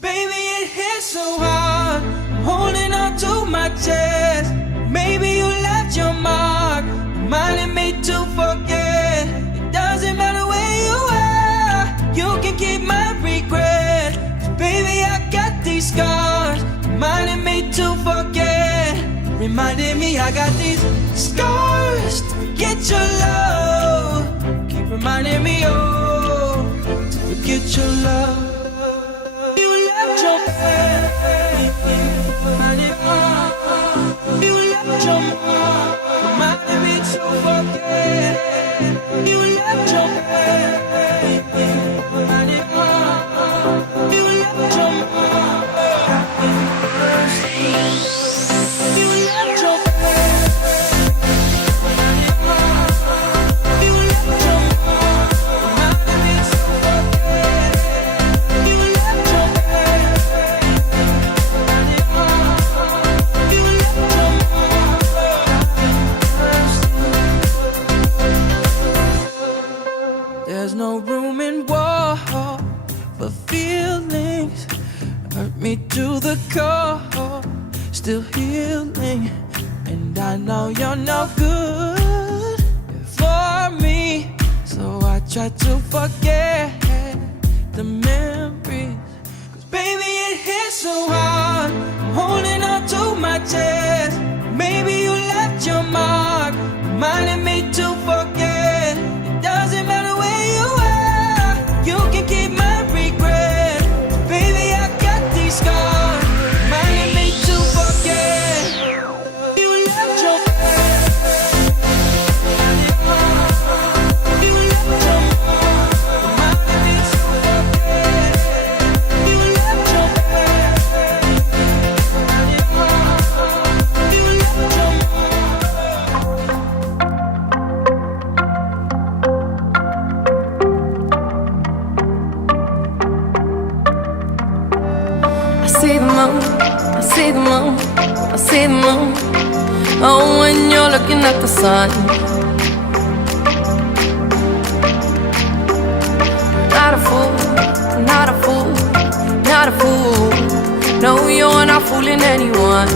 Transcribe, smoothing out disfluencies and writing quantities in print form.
Baby, it hits so hard. I'm holding on to my chest. Maybe you left your mark, reminding me to forget. It doesn't matter where you are, you can keep my regret. 'Cause baby, I got these scars, reminding me to forget. Reminding me I got these scars to forget your love. Keep reminding me, oh, to forget your love. You left your you left your mark, reminding me to forget. You left your you left your mark. You left your you left your mark, reminding me to forget. You left your you left your mark. There's no room in war for feelings. Hurt me to the core, still healing. And I know you're no good for me, so I try to forget the memories. 'Cause baby, it hits so hard. I'm holding on to my chest. Maybe you left your mark, reminding me to forget. It doesn't matter where you are, you can keep my regret. Baby, I got these scars, reminding me to forget. You left your you left your mark, reminding me to forget. You left your you left your I see the moon, I see the moon, I see the moon. Oh, when you're looking at the sun. Not a fool, not a fool, not a fool. No, you're not fooling anyone.